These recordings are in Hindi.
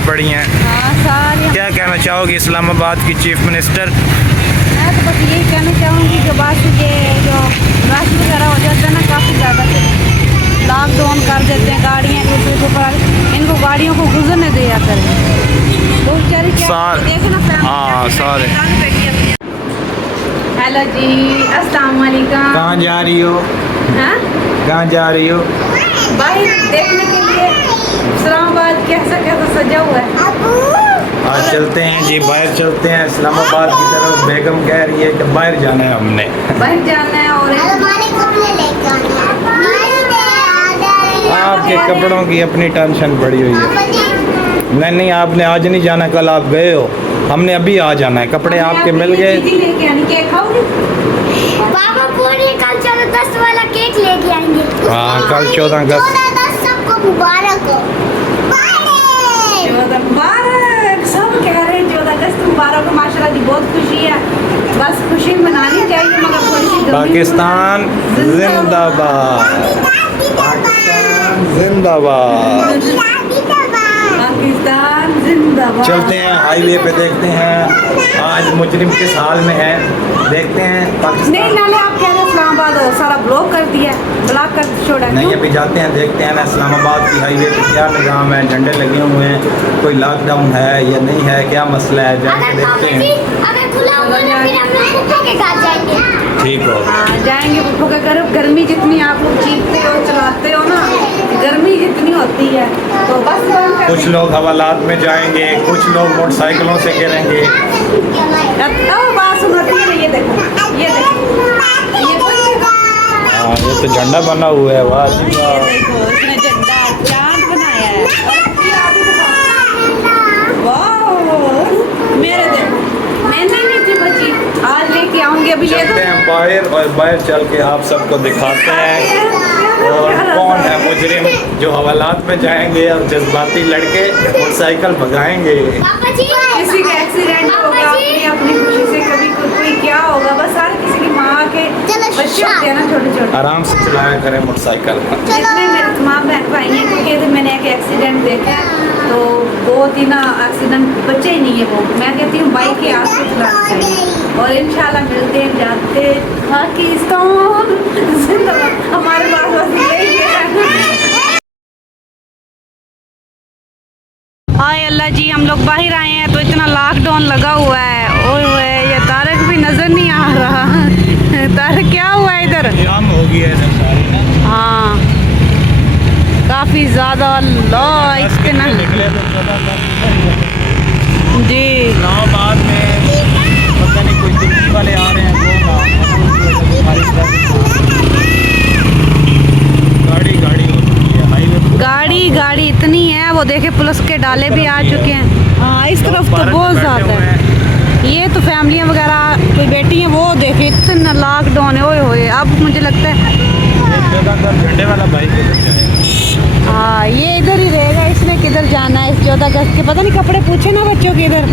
पड़ी हैं। क्या कहना चाहोगे इस्लामाबाद की चीफ मिनिस्टर? मैं तो बस यही कहना चाहूँगी कि बस ये जो रश वगैरह हो जाता है ना काफ़ी ज़्यादा, लॉकडाउन कर देते हैं गाड़ियाँ एक दूसरे के ऊपर, इनको गाड़ियों को गुजरने दिया करें तो बेचारी क्या। हाँ सारे। हेलो जी, अस्सलाम वालेकुम। कहाँ जा रही हो? हाँ, कहाँ जा रही हो? बाहर देखने के लिए इस्लामाबाद कैसा कैसा सजा हुआ है। आज चलते हैं जी, बाहर चलते हैं इस्लामाबाद की तरफ। बेगम कह रही है कि बाहर जाना है, हमने बाहर जाना है और आपके कपड़ों की अपनी टेंशन पड़ी हुई है। नहीं, आपने आज नहीं जाना, कल आप गए हो, हमने अभी आ जाना है। कपड़े आपके मिल गए। पापा पूरी कल 14 वाला केक लेके आएंगे। हाँ, कल 14 अगस्त। सबको मुबारक हो। 14 मुबारक, सब कह रहे हैं 14 अगस्त मुबारक हो। माशाल्लाह जी, बहुत खुशी है, बस खुशी मनानी चाहिए मगर थोड़ी सी पाकिस्तान जिंदाबाद, पाकिस्तान जिंदाबाद, पाकिस्तान जिंदाबाद। चलते हैं हाईवे पे, देखते हैं आज मुजरिम किस हाल में है, देखते हैं। पाकिस्तान नहीं नाले आप कह रहे इस्लामाबाद हो, सारा ब्लॉक कर दिया, ब्लॉक कर छोड़ा। नहीं, अभी जाते हैं, देखते हैं ना इस्लामाबाद की हाईवे पे क्या निज़ाम है, झंडे लगे हुए हैं, कोई लॉकडाउन है या नहीं है, क्या मसला है, जाके देखते हैं। अगर खुला हुआ है फिर हम लोग पुप्पो के घर जाएंगे। ठीक हो। हाँ जाएंगे पुप्पो के घर। गर्मी जितनी आप लोग चीखते हो चलाते हो ना, गर्मी जितनी होती है तो बस बंद कर कुछ लोग हवालात में जाएंगे, कुछ लोग मोटरसाइकिलों से गिरेंगे। अब बात सुनाती है, ये देखो ये हाँ, ये तो झंडा बना हुआ है। वाह जी वाह। देखो इसने झंडा चांद बनाया है। वाह, मेरे देखो मैंने नहीं थी बची, आज लेके आऊंगी। अभी ये चलते हैं बाहर और बाहर चल के आप सबको दिखाते हैं और कौन है मुजरिम जो हवालात में जाएंगे और जज्बाती लड़के मोटरसाइकिल भगाएंगे। पापा जी किसी का एक्सीडेंट होगा, अपनी खुशी से कभी कोई क्या होगा, बस हर किसी की माँ के बच्चे होते हैं ना छोटे छोटे, आराम से चलाया करें मोटरसाइकिल। जितने मेरे तमाम बहन भाई हैं, क्योंकि मैंने एक एक्सीडेंट देखा है तो बहुत ही ना एक्सीडेंट बच्चे ही नहीं है वो। मैं कहती हूँ बाइक के आस पास चलाना चाहिए और इंशाल्लाह मिलते जाते पाकिस्तान जिंदाबाद। हमारे पास बस यही है। हाय अल्लाह जी, हम लोग बाहर आए हैं तो इतना लॉकडाउन लगा हुआ है। ओए ये तारक भी नजर नहीं आ रहा। तारक क्या हुआ है इधर? जाम हो गया है सारी ना। हाँ काफ़ी ज़्यादा अल्लाह इसके ना जी। इस्लामाबाद में पता नहीं कोई दिल्ली वाले आ रहे हैं, गाड़ी हो चुकी है हाईवे। गाड़ी इतनी है, वो देखे पुलिस के डाले भी आ चुके हैं। हाँ इस तरफ तो बहुत ज़्यादा है। ये तो फैमिलियाँ वगैरह कोई बैठी हैं, वो देखे इतना लॉकडाउन है। ओए होए, अब मुझे लगता है झंडे वाला बाइक हाँ ये इधर ही रहेगा। इसने किधर जाना है इस 14 अगस्त के? पता नहीं, कपड़े पूछे ना बच्चों के इधर।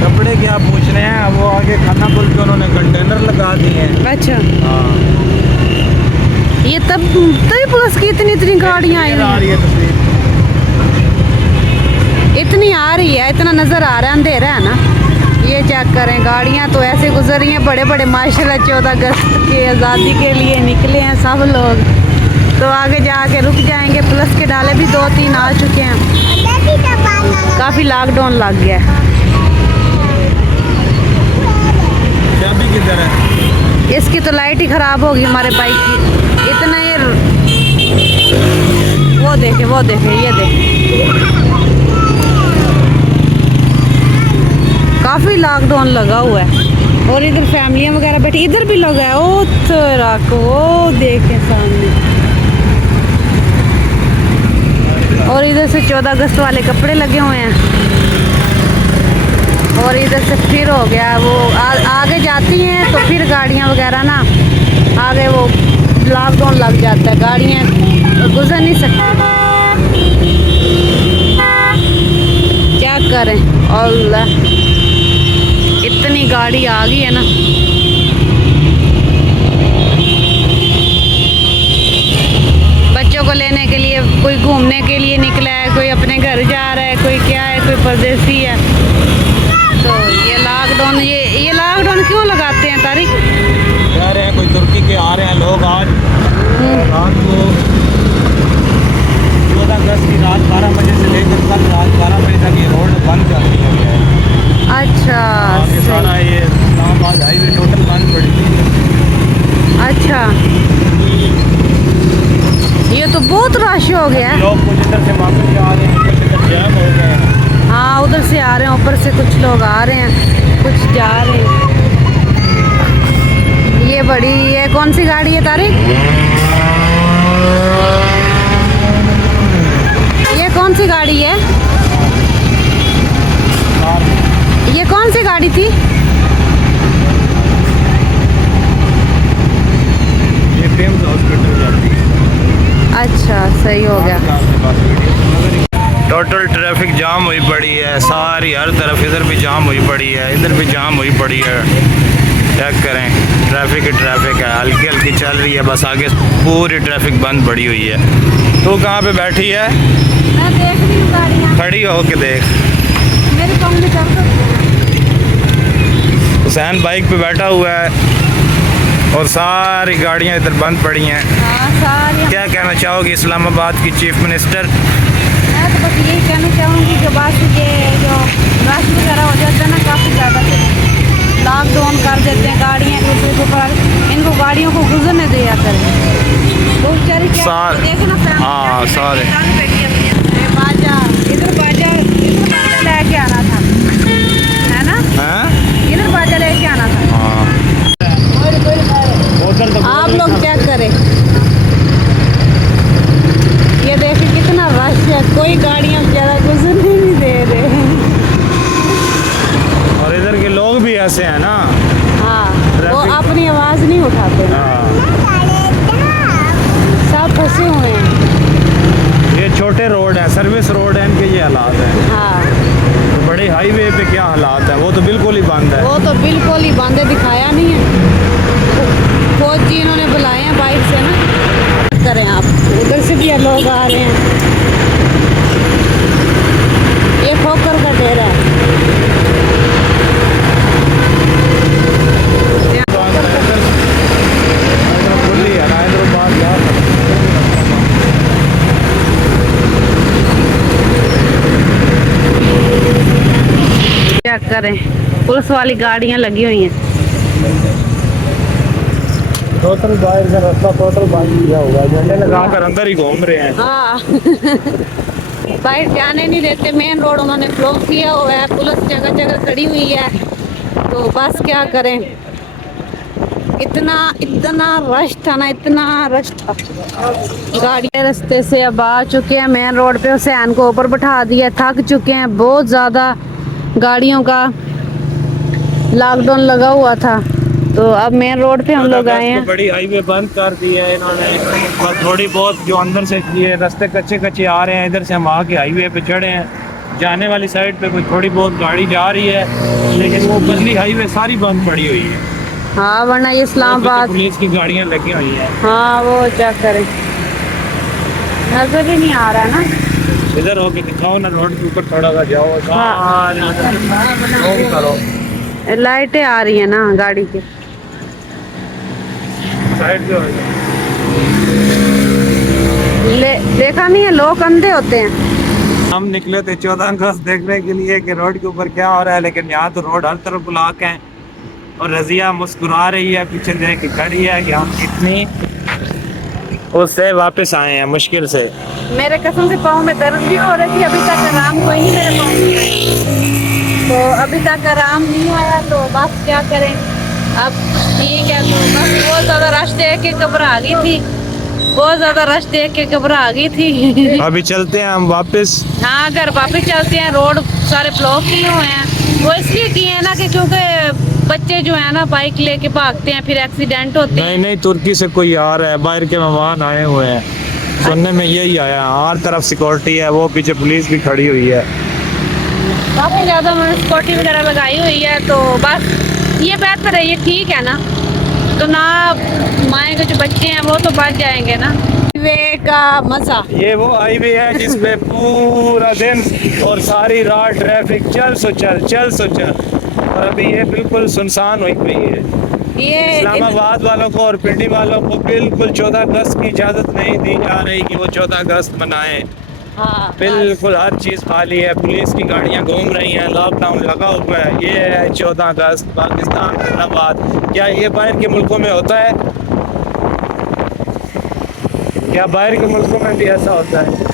कपड़े क्या पूछ रहे हैं, वो आगे खाना पुल के उन्होंने कंटेनर लगा दिए हैं। अच्छा हाँ, ये तभी पुलिस की इतनी गाड़ियाँ आई आ हुई रही है तस्वीर। हैं। इतनी आ रही है, इतना नज़र आ रहा है, अंधेरा है ना। ये चेक करें, गाड़ियाँ तो ऐसे गुजर रही हैं बड़े बड़े। माशाल्लाह 14 अगस्त की आज़ादी के लिए निकले हैं सब लोग, तो आगे जाके रुक जाएंगे। पुलिस के डाले भी 2-3 आ चुके हैं, काफ़ी लॉकडाउन लग गया है। चाबी किधर है? इसकी तो लाइट ही ख़राब होगी हमारे बाइक की। इतना ये वो देखे ये देखे, काफ़ी लॉकडाउन लगा हुआ है। और इधर फैमिलियाँ वगैरह बैठी, इधर भी लोग हैं। ओ तेरा को वो देखे सामने, और इधर से 14 अगस्त वाले कपड़े लगे हुए हैं। और इधर से फिर हो गया वो आगे जाती हैं तो फिर गाड़ियाँ वगैरह ना आगे वो लॉकडाउन लग जाता है, गाड़ियाँ गुजर नहीं सकती। क्या करें, अल्लाह इतनी गाड़ी आ गई है ना। बच्चों को लेने के लिए कोई घूमने के लिए निकला है, कोई अपने घर जा रहा है, कोई क्या है, कोई परदेसी है। तो ये लॉकडाउन क्यों लगाते हैं तारिक? कह रहे हैं कोई तुर्की के आ रहे हैं लोग आज रात को 14 अगस्त की रात 12 बजे से लेकर कल रात 12 बजे तक ये रोड बंद कर दिया गया है। अच्छा आगे सारा सही। ये इस्लामाबाद हाईवे टोटल बंद पड़ी थी। अच्छा, ये तो बहुत रश हो गया है। लोग कुछ इधर से वापस जा रहे हैं, कुछ इधर जाम हो गए हैं। हाँ, उधर से आ रहे हैं, ऊपर से कुछ लोग आ रहे हैं, कुछ जा रहे हैं। ये कौन सी गाड़ी है तारिक? ये कौन सी गाड़ी है? ये कौन सी गाड़ी थी? ये फेमस हॉस्पिटल जाती है। अच्छा, सही हो गया। टोटल ट्रैफिक जाम हुई पड़ी है सारी, हर तरफ इधर भी जाम हुई पड़ी है, इधर भी जाम हुई पड़ी है। चेक करें, ट्रैफिक है, हल्की हल्की चल रही है, बस आगे पूरी ट्रैफिक बंद पड़ी हुई है। तू कहाँ पे बैठी है? मैं देख रही हूँ गाड़ियाँ। खड़ी हो के देख। मेरे पाँव में चल सकती हुसैन बाइक पे बैठा हुआ है और सारी गाड़ियाँ इधर बंद पड़ी हैं। हाँ, सारी। क्या कहना चाहोगी इस्लामाबाद की चीफ मिनिस्टर? मैं तो बस यही कहना चाहूँगी कि बस ये जो रश वगैरह हो जाता है ना काफ़ी ज़्यादा, लॉकडाउन कर देते हैं गाड़ियाँ के ऊपर, इनको गाड़ियों को गुजरने दिया करें। वो बेचारी देखना, हाँ सारे बाजा इधर लेके आना था, है ना? हैं? इधर बाजा लेके आना था। हाँ। उधर तो आप लोग चेक करें, ये देखिए कितना रश है, कोई गाड़ियाँ ज़्यादा गुजरने नहीं दे रहे हैं। और इधर के लोग भी ऐसे हैं ना। हाँ, वो अपनी आवाज़ नहीं उठाते, सब फंसे हुए हैं। ये छोटे रोड है, सर्विस रोड है, इनके ये हालात हैं। हाँ, तो बड़े हाईवे पे क्या हालात है, वो तो बिल्कुल ही बंद है। वो तो बिल्कुल ही बंद है, दिखाया नहीं है। फौज जी इन्होंने बुलाए हैं बाइक से ना। करें आप, उधर से भी लोग आ रहे हैं। ये ठोकर का डेरा है। खुली है ना, हैदराबाद यार। क्या करें, पुलिस वाली गाड़ियाँ लगी हुई हैं। टोटल बाहर का रास्ता टोटल बंद किया हुआ है, झंडे लगाकर अंदर ही घूम रहे हैं। हाँ बाइक जाने नहीं देते, मेन रोड उन्होंने ब्लॉक किया हुआ है, पुलिस जगह जगह खड़ी हुई है। तो बस क्या करें, इतना रश था ना, इतना रश था। गाड़ियाँ रास्ते से अब आ चुके हैं मेन रोड पे, हुसैन को ऊपर बैठा दिया, थक चुके हैं बहुत ज़्यादा, गाड़ियों का लॉकडाउन लगा हुआ था। तो अब मेन रोड पे हम लोग आए हैं। बड़ी हाईवे बंद कर दी है इन्होंने, बस थोड़ी बहुत जो अंदर से ये रास्ते कच्चे आ रहे हैं, इधर से हम आके हाईवे पे चढ़े हैं। जाने वाली साइड पे कोई थोड़ी बहुत गाड़ी जा रही है, लेकिन वो बदली हाईवे सारी बंद पड़ी हुई है। हाँ, वरना ये इस्लामाबाद पुलिस की गाड़ियाँ लगी हुई हैं। हाँ, वो चेक करें, नजर ही नहीं आ रहा ना। इधर होके दिखाओ ना, रोड के ऊपर थोड़ा सा जाओ। हाँ। करो, लाइटें आ रही है ना गाड़ी की। साइड पे हो जाओ। देखा नहीं है, लोग अंधे होते हैं। हम निकले थे 14 अगस्त देखने के लिए कि रोड के ऊपर क्या हो रहा है, लेकिन यहाँ तो रोड हर तरफ ब्लॉक है। और रजिया मुस्कुरा रही है, पीछे देख के खड़ी है कि हम इतनी उससे वापस आए हैं मुश्किल से। मेरे कसम से पाँव में दर्द भी हो रही थी, अभी तक आराम कोई नहीं मेरे पाँव में आया। तो अभी तक आराम नहीं आया, तो बस क्या करें अब, ठीक है। तो बस बहुत ज़्यादा रश देख के घबरा गई थी, बहुत ज़्यादा रश देख के घबरा गई थी। अभी चलते हैं हम वापस। हाँ, घर वापस चलते हैं, रोड सारे ब्लॉक किए हुए हैं। वो इसलिए किए हैं ना कि क्योंकि बच्चे जो है ना बाइक लेके भागते हैं, फिर एक्सीडेंट होते हैं। नहीं, तुर्की से कोई आ रहा है, बाहर के मेहमान आए हुए हैं, सुनने में यही आया। हर तरफ सिक्योरिटी है, वो पीछे पुलिस भी खड़ी हुई है, काफ़ी ज़्यादा उन्होंने सिक्योरिटी वगैरह लगाई हुई है। तो बस ये बेहतर है, ये ठीक है ना। तो ना माएँ के जो बच्चे हैं वो तो बच जाएंगे ना। वे का मजा। ये वो हाईवे है जिसपे पूरा दिन और सारी रात ट्रैफिक चल सो चल। और अभी ये बिल्कुल सुनसान हुई पड़ी है। ये इस्लामाबाद वालों को और पिंडी वालों को बिल्कुल 14 अगस्त की इजाज़त नहीं दी जा रही कि वो 14 अगस्त मनाएं। हाँ, बिल्कुल हर चीज़ खाली है, पुलिस की गाड़ियां घूम रही हैं, लॉकडाउन लगा हुआ है। ये है 14 अगस्त पाकिस्तान जिंदाबाद। क्या ये बाहर के मुल्कों में होता है? क्या बाहर के मुल्कों में भी ऐसा होता है?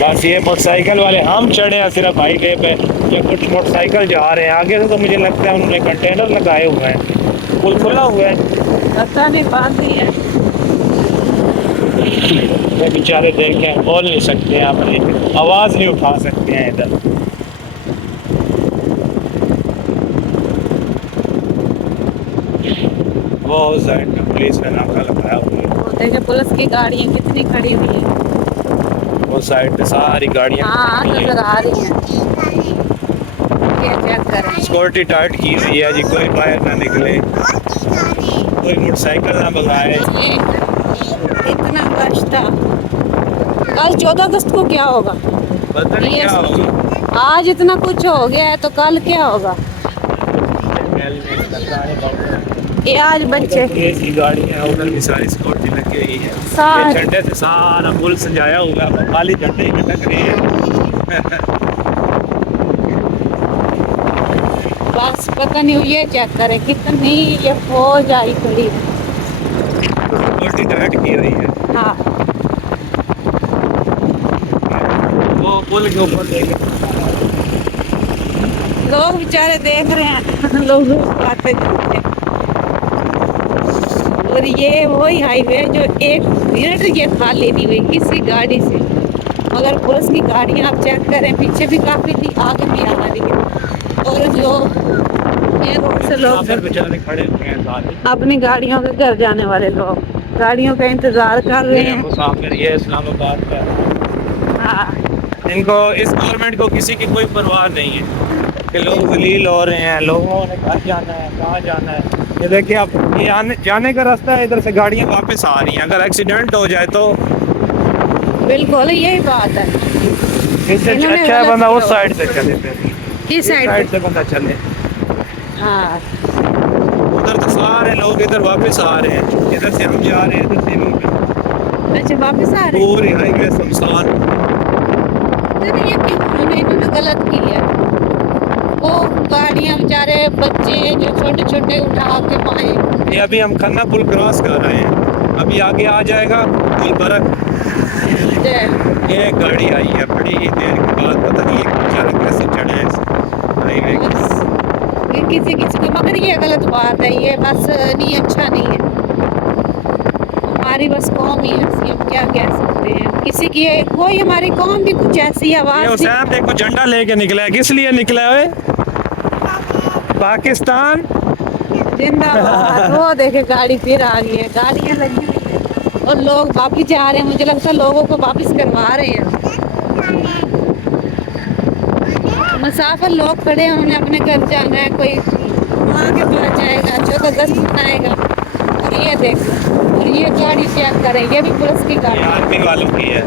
बस ये मोटरसाइकिल वाले हम चढ़े हैं सिर्फ हाईवे पे, ये कुछ मोटरसाइकिल जा रहे हैं आगे से, तो मुझे लगता है उन्होंने कंटेनर लगाए हुए हैं, पुल खुला हुआ है। पता नहीं बात नहीं है। ये बेचारे देखें, बोल नहीं सकते हैं, अपनी आवाज़ नहीं उठा सकते हैं इधर। वो साइड में पुलिस ने नाका लगाया हुआ है, वो देखे पुलिस की गाड़ियाँ कितनी खड़ी हुई है। वो साइड पे सारी गाड़ियाँ हाँ नजर आ रही हैं। ये चेक करें। सिक्योरिटी टाइट की हुई है जी, कोई बाहर ना निकले, कोई मोटरसाइकिल ना भगाए। ये इतना रश था। कल 14 अगस्त को क्या होगा? पता नहीं क्या होगा। आज इतना कुछ हो गया है तो कल क्या होगा? ये आज बच्चे की गाड़ियाँ उधर भी सारी सिक्योरिटी लगी हुई है। सारे झंडे से सारा पुल सजाया हुआ है, खाली झंडे ही लटक रहे हैं। बस पता नहीं ये चेक करें कितनी ये फौज आई खड़ी। सिक्योरिटी टाइट की हुई है। हाँ वो पुल के ऊपर देखे लोग बेचारे देख रहे हैं। लोग आते जाते हैं। और ये वही हाईवे जो एक मिनट ये खाली नहीं हुई किसी गाड़ी से, मगर पुलिस की गाड़ियाँ आप चेक करें पीछे भी काफी थी, आगे भी आ रही है। और जो ये रोड से लोग बेचारे खड़े हुए हैं सारे, अपनी गाड़ियों के घर जाने वाले लोग गाड़ियों का इंतजार कर रहे हैं। मुसाफिर ये इस्लामाबाद का, हाँ इनको इस गवर्नमेंट को किसी की कोई परवाह नहीं है कि लोग जलील हो रहे हैं, लोगों ने घर जाना है, कहाँ जाना है। ये देखिए अब ये जाने का रास्ता है, इधर से गाड़ियाँ वापस आ रही हैं, अगर एक्सीडेंट हो जाए तो बिल्कुल यही बात है। इससे इन्होंने अच्छा है गलत बंदा उस किया। साइड से चले, किस साइड साइड से बंदा चले। हाँ उधर तो सारे लोग इधर वापस आ रहे हैं, इधर से हम जा रहे हैं, इधर से लोग अच्छा वापस आ रहे हैं। पूरी हाईवे सुनसान। नहीं, ये क्यों इन्होंने गलत किया। वो गाड़ियाँ बेचारे बच्चे जो छोटे छोटे उठा के पाए। ये अभी हम खन्ना पुल क्रॉस कर रहे हैं, अभी आगे आ जाएगा पुल बरक। ये गाड़ी आई है बड़ी देर के बाद, पता नहीं बेचारे कैसे चढ़े हैं हाईवे ये किसी किसी को, मगर ये गलत बात है, ये बस नहीं अच्छा नहीं है। हमारी बस कौम ही ऐसी, हम क्या कह सकते हैं। किसी की कोई हमारी कौम भी कुछ ऐसी ये आवाज हुसैन देखो झंडा लेके निकला है, किस लिए निकला है? पाकिस्तान जिंदाबाद। वो देखे गाड़ी फिर आ गई है, गाड़ियाँ लगी हुई है और लोग वापिस जा रहे हैं। मुझे लगता है लोगों को वापिस करवा रहे हैं। मुसाफिर लोग खड़े हैं, उन्हें अपने घर जाना है, कोई वहाँ के पास जाएगा, 14 अगस्त मनाएगा। और ये देखो, और ये गाड़ी चेक करें, ये भी पुलिस की गाड़ी, आर्मी वालों की है,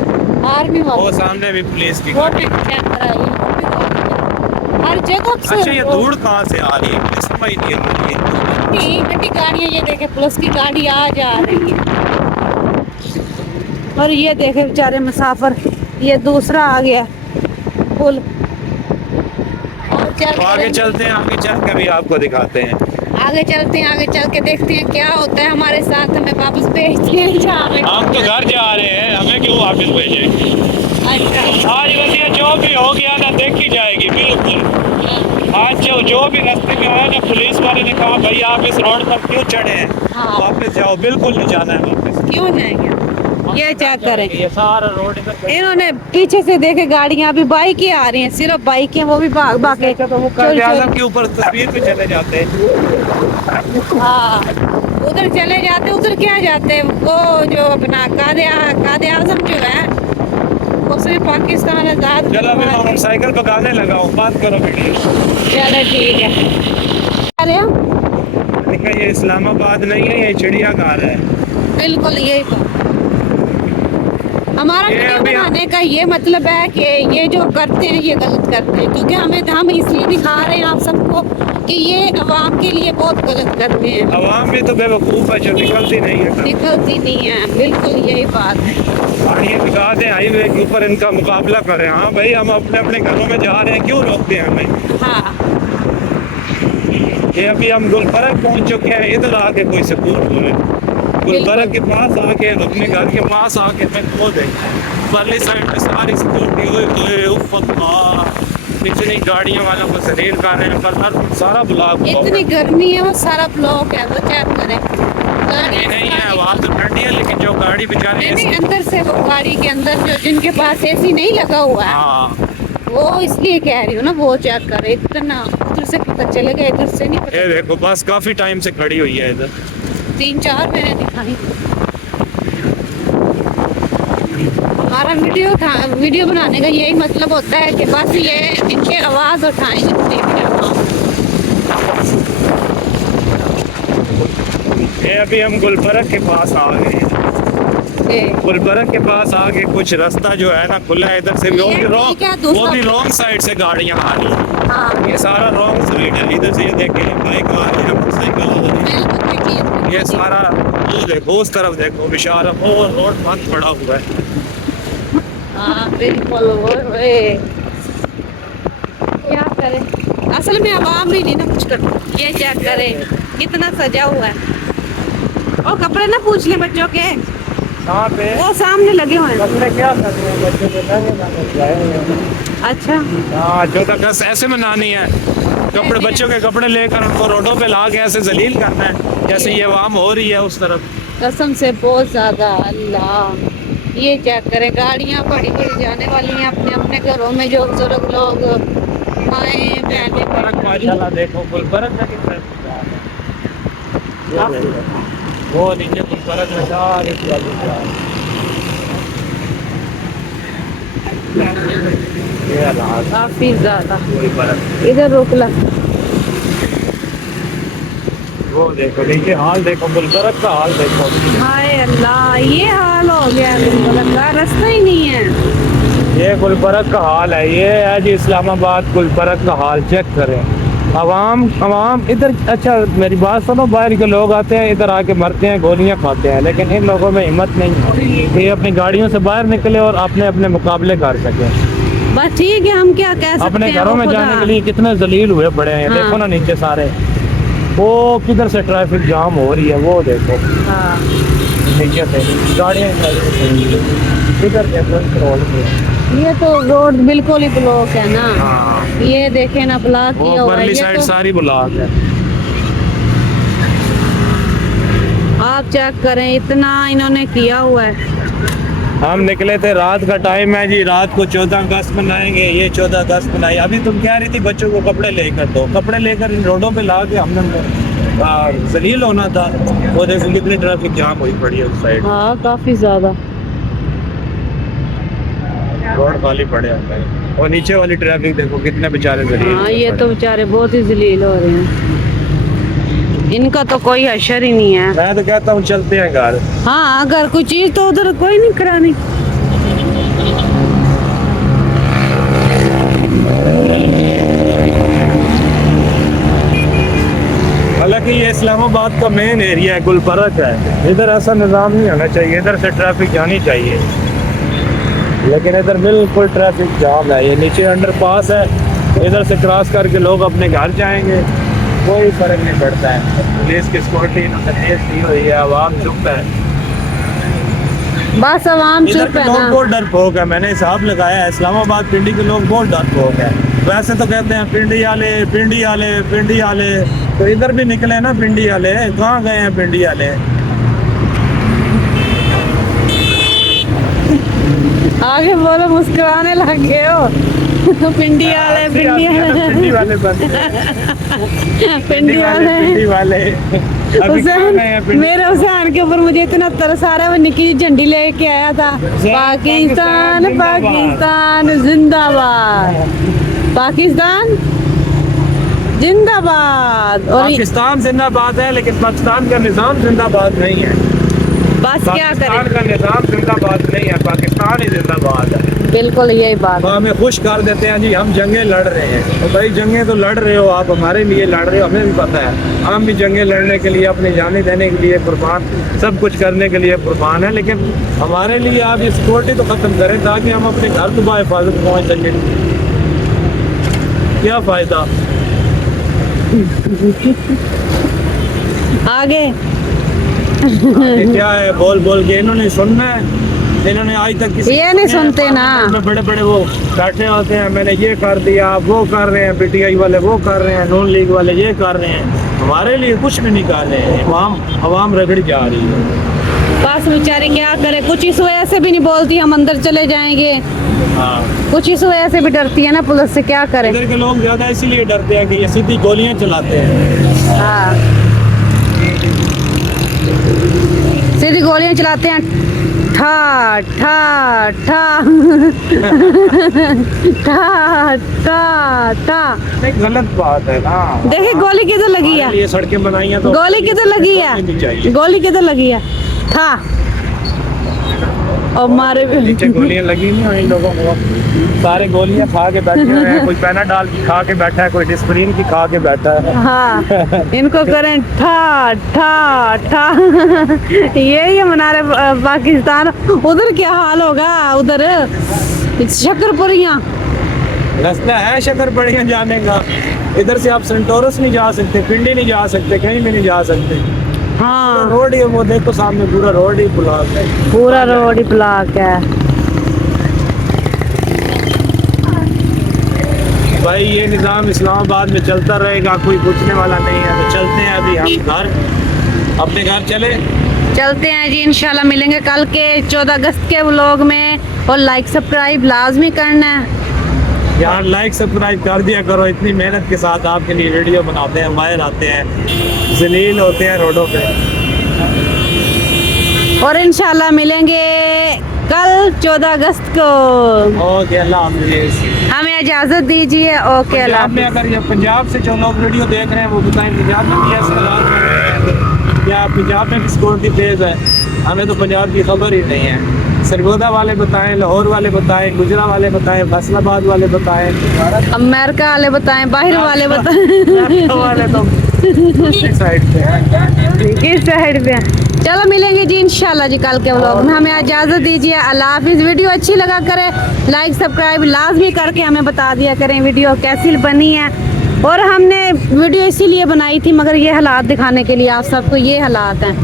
आर्मी वो वालों सामने भी पुलिस की वो गाड़ी। भी चेक कराइए, हर जगह से अच्छा ये धूड़ कहाँ से आ रही है, मुझे समझ नहीं आ रही है। बड़ी गाड़ियाँ, ये देखे पुलिस की गाड़ी आ जा रही है। और ये देखे बेचारे मुसाफिर, ये दूसरा आ गया पुल। और तो आगे चलते हैं, आगे चल के भी आपको दिखाते हैं। आगे चलते हैं, आगे चल के देखते हैं क्या होता है हमारे साथ। हमें वापस भेजते हैं जहाँ पे। हम तो घर जा रहे हैं, हमें क्यों वापस भेजें? अच्छा आज वैसे जो भी हो गया ना देखी जाएगी बिल्कुल। आज जो भी रास्ते में आया ना, पुलिस वाले ने कहा भाई आप इस रोड पर क्यों चढ़े हैं, हाँ। वापस जाओ, बिल्कुल नहीं जाना है वापस। क्यों जाएंगे? ये चेक करें, ये सारा रोड इधर इन्होंने पीछे से देखे गाड़ियाँ, अभी बाइक ही आ रही हैं, सिर्फ बाइक हैं, वो भी भाग भाग के। तो वो चल, आजम के ऊपर तस्वीर पे चले जाते हैं। हाँ उधर चले जाते, उधर क्या जाते, वो जो अपना कादे आजम जो है, उसने पाकिस्तान आजाद चलो अभी मैं मोटरसाइकिल पकाने लगा हूँ, बात करो बेटी। चलो ठीक है। अरे का ये इस्लामाबाद नहीं है, ये चिड़ियाघर है। बिल्कुल यही तो हमारा ये वीडियो अभी बनाने का ये मतलब है कि ये जो करते हैं ये गलत करते हैं, क्योंकि हम इसलिए दिखा रहे हैं आप सबको कि ये अवाम के लिए बहुत गलत करते हैं। अवाम भी तो बेवकूफ़ है जो निकलती नहीं है। निकलती नहीं है, बिल्कुल यही बात है। गाड़ियाँ दिखा दें हाईवे के ऊपर, इनका मुकाबला करें। हाँ भाई, हम अपने अपने घरों में जा रहे हैं, क्यों रोकते हैं हमें? हाँ ये अभी हम गुलबर्ग पहुंच चुके हैं। इधर आके कोई सुकून हो रहा है। गुलबर्ग के पास आके, अपने घर के पास आके मैं खो दे परली साइड में सारी सिक्योरिटी हुई, इतनी गाड़ियों वालों को जलील कर रहे हैं, पर सारा ब्लॉक हुआ इतनी गर्मी है, वो सारा ब्लॉक है, वो चेक करें। ये नहीं है, वहाँ तो ठंडी है, लेकिन जो गाड़ी बेचारे नहीं अंदर से, वो गाड़ी के अंदर जो जिनके पास एसी नहीं लगा हुआ है, हाँ, वो इसलिए कह रही हूँ ना, वो चेक करे। इतना उधर से पता चलेगा, इधर से नहीं पता। ये देखो बस काफी टाइम से खड़ी हुई है इधर। 3-4 मैंने दिखाई। हमारा वीडियो बनाने का यही मतलब होता है कि बस ये इनके आवाज़ उठाएं जितनी भी ये अभी हम गुलबर्ग के पास आ गए हैं। गुलबर्ग के पास आके कुछ रास्ता जो है ना खुला है इधर से, वो भी रॉन्ग साइड से गाड़ियाँ आ रही हैं। हाँ ये सारा रॉन्ग साइड है। इधर से ये देखें, बाइक आ रही है, मोटरसाइकिल आ रही है। ये सारा ये देखो, उस तरफ देखो, बेचारा वो रोड बंद पड़ा हुआ है। हाँ बिल्कुल। क्या करें, असल में आवाम भी नहीं ना कुछ कर। ये चेक करें कितना सजा हुआ है। और कपड़े ना पूछ लें बच्चों के, कहाँ पे? वो सामने लगे हुए हैं। कपड़े क्या कर रहे हैं बच्चों के? अच्छा हाँ, 14 अगस्त ऐसे मनानी है। कपड़े, बच्चों के कपड़े लेकर उनको रोडों पे ला के ऐसे जलील करना है, जैसे ये आवाम हो रही है उस तरफ। कसम से बहुत ज्यादा। अल्लाह, ये चेक करें, गाड़ियाँ बड़ी बड़ी जाने वाली हैं अपने अपने घरों में। जो बुजुर्ग लोग, माएँ बहनें, माशाल्लाह देखो गुलबर्ग में कितना वो नीचे गुलबर्ग में सारे काफी ज्यादा। गुलबर्ग, इधर रोक ला। वो देखो नीचे हाल देखो, गुलबर्ग का हाल देखो। हाय अल्लाह, ये हाल हो गया गुलबर्ग का, रास्ता ही नहीं है। ये गुलबर्ग का हाल है। ये है जी इस्लामाबाद गुलबर्ग का हाल, चेक करें। अवाम इधर, अच्छा मेरी बात सुनो, बाहर के लोग आते हैं इधर आके मरते हैं, गोलियां खाते हैं, लेकिन इन लोगों में हिम्मत नहीं है कि अपनी गाड़ियों से बाहर निकले और अपने अपने मुकाबले कर सके। बस ठीक है, हम क्या कह सकते हैं। अपने घरों में जाने के लिए कितने जलील हुए पड़े हैं। हाँ। देखो ना नीचे सारे, वो किधर से ट्रैफिक जाम हो रही है, वो देखो हाँ। नीचे से गाड़ियाँ किधर देखो। ये तो रोड बिल्कुल ही ब्लॉक है ना। हाँ। ये देखे ना, ब्लॉक किया हुआ है। परली ये साइड तो सारी ब्लॉक है। आप चेक करें, इतना इन्होंने किया हुआ है। हम निकले थे, रात का टाइम है जी, रात को 14 अगस्त मनाएंगे। ये 14 अगस्त मनाई। अभी तुम कह रही थी बच्चों को कपड़े लेकर दो, कपड़े लेकर इन रोडों पे ला के हमने जलील होना था। वो देखो कितनी ट्रैफिक जाम हुई पड़ी है उस साइड। हाँ काफी ज्यादा। रोड खाली पड़े हैं और नीचे वाली ट्रैफिक देखो कितने बेचारे जलील। हाँ ये तो बेचारे बहुत ही जलील हो रहे हैं, इनका तो कोई असर ही नहीं है। मैं तो कहता हूँ चलते हैं घर। हाँ अगर कोई चीज तो उधर कोई नहीं करानी। हालांकि ये इस्लामाबाद का मेन एरिया है, गुलबर्ग है। इधर ऐसा निज़ाम नहीं होना चाहिए, इधर से ट्रैफिक जानी चाहिए, लेकिन इधर बिल्कुल ट्रैफिक जाम है। ये नीचे अंडरपास है, इधर से क्रॉस करके लोग अपने घर जाएंगे, कोई फर्क नहीं पड़ता है। पुलिस की सिक्योरिटी इन्होंने तेज की हुई है, आवाम चुप है। बस आवाम इधर चुप के है लोग ना। बहुत डरपोक है। मैंने हिसाब लगाया है, इस्लामाबाद पिंडी के लोग बहुत डरपोक है। वैसे तो कहते हैं पिंडी वाले, पिंडी वाले, पिंडी वाले, तो इधर भी निकले ना पिंडी वाले। कहाँ गए हैं पिंडी वाले? आगे बोलो, मुस्कुराने लग गए हो। पिंडी वाले, पिंडी वाले, पिंडी वाले बन गए। पिंडी वाले, पिंडी वाले। अभी कहाँ गए हैं पिंडी? मेरे हुसैन के ऊपर मुझे इतना तरस आ रहा है। वो निकी झंडी लेके आया था, पाकिस्तान पाकिस्तान जिंदाबाद, पाकिस्तान जिंदाबाद। और पाकिस्तान जिंदाबाद है, लेकिन पाकिस्तान का निज़ाम जिंदाबाद नहीं है। बस क्या पाकिस्तान करें, का निज़ाम जिंदाबाद नहीं है, पाकिस्तान ही जिंदाबाद है। बिल्कुल यही बात। वो हमें खुश कर देते हैं जी, हम जंगें लड़ रहे हैं। तो भाई जंगें तो लड़ रहे हो आप, हमारे लिए लड़ रहे हो, हमें भी पता है। हम भी जंगें लड़ने के लिए, अपनी जानें देने के लिए कुर्बान, सब कुछ करने के लिए कुर्बान है। लेकिन हमारे लिए आप ये सिक्योरिटी तो ख़त्म करें ताकि हम अपने घर तो बाहिफाजत पहुँच सकें। क्या फ़ायदा आगे ये क्या है, बोल बोल के इन्होंने सुनना है। इन्होंने आज तक किसी ये नहीं सुनते ना। बड़े बड़े वो बैठे होते हैं, मैंने ये कर दिया, वो कर रहे हैं, पीटीआई वाले वो कर रहे हैं, नून लीग वाले ये कर रहे हैं, हमारे लिए कुछ भी नहीं कर रहे हैं। अवाम रगड़ी जा रही है। बस बेचारे क्या करे, कुछ इस वजह से भी नहीं बोलती हम अंदर चले जाएंगे, हाँ, कुछ इस वजह से भी डरती है ना पुलिस से, क्या करें। इधर के लोग ज्यादा इसीलिए डरते हैं कि ये सीधी गोलियां चलाते हैं। हाँ, सीधी गोलियां चलाते हैं, ठा ठा ठा ठा ठा ठा। एक गलत बात है ना। देखिए गोली किधर लगी है, ये सड़कें बनाई हैं तो गोली किधर लगी नहीं चाहिए। है, गोली किधर लगी है, था और मारे नीचे गोलियां लगी नहीं हुई, इन लोगों को सारे गोलियां खा के बैठे हुए हैं। कोई पैनाडॉल की खा के बैठा है, कोई डिस्प्रिन की खा के बैठा है। हाँ, इनको करें ठा ठा ठा। यही है मनारे पाकिस्तान। उधर क्या हाल होगा, उधर शक्करपुरियाँ रास्ता है शक्करपुरियाँ जाने का। इधर से आप सेंटोरस नहीं जा सकते, पिंडी नहीं जा सकते, कहीं भी नहीं जा सकते। हाँ, रोड ही वो देखो सामने, पूरा रोड ही ब्लॉक है। पूरा रोड ही ब्लॉक है। भाई ये निज़ाम इस्लामाबाद में चलता रहेगा, कोई पूछने वाला नहीं है। तो चलते हैं अभी हम घर, अपने घर चलते हैं जी, इंशाल्लाह मिलेंगे कल के 14 अगस्त के व्लॉग में। और लाइक सब्सक्राइब लाजमी करना है यार, लाइक सब्सक्राइब कर दिया करो। इतनी मेहनत के साथ आपके लिए वीडियो बनाते हैं, माहिर आते हैं, जलील होते हैं रोडों पे। और इंशाल्लाह मिलेंगे कल 14 अगस्त को। ओके, अल्लाह हाफिज़। हमें इजाज़त दीजिए। ओके, अल्लाह पंजाब में हाफिज़। अगर ये पंजाब से जो लोग वीडियो देख रहे हैं वो बताएं, पंजाब में भी ऐसा हालात है या पंजाब में भी सिक्योरिटी तेज़ है? हमें तो पंजाब की खबर ही नहीं है। सरगोदा वाले बताएं, लाहौर वाले बताएं, गुजरा वाले बताएं, फैसलाबाद वाले बताएं, अमेरिका वाले बताएं, बाहर वाले बताएं। वाले तो किस साइड पे हैं? किस साइड पे? चलो मिलेंगे जी इंशाल्लाह जी कल के व्लॉग में। हमें इजाज़त दीजिए। अल्लाह हाफिज़। वीडियो अच्छी लगा करें लाइक सब्सक्राइब लाजमी करके हमें बता दिया करें वीडियो कैसी बनी है। और हमने वीडियो इसीलिए बनाई थी, मगर ये हालात दिखाने के लिए आप सबको, ये हालात हैं।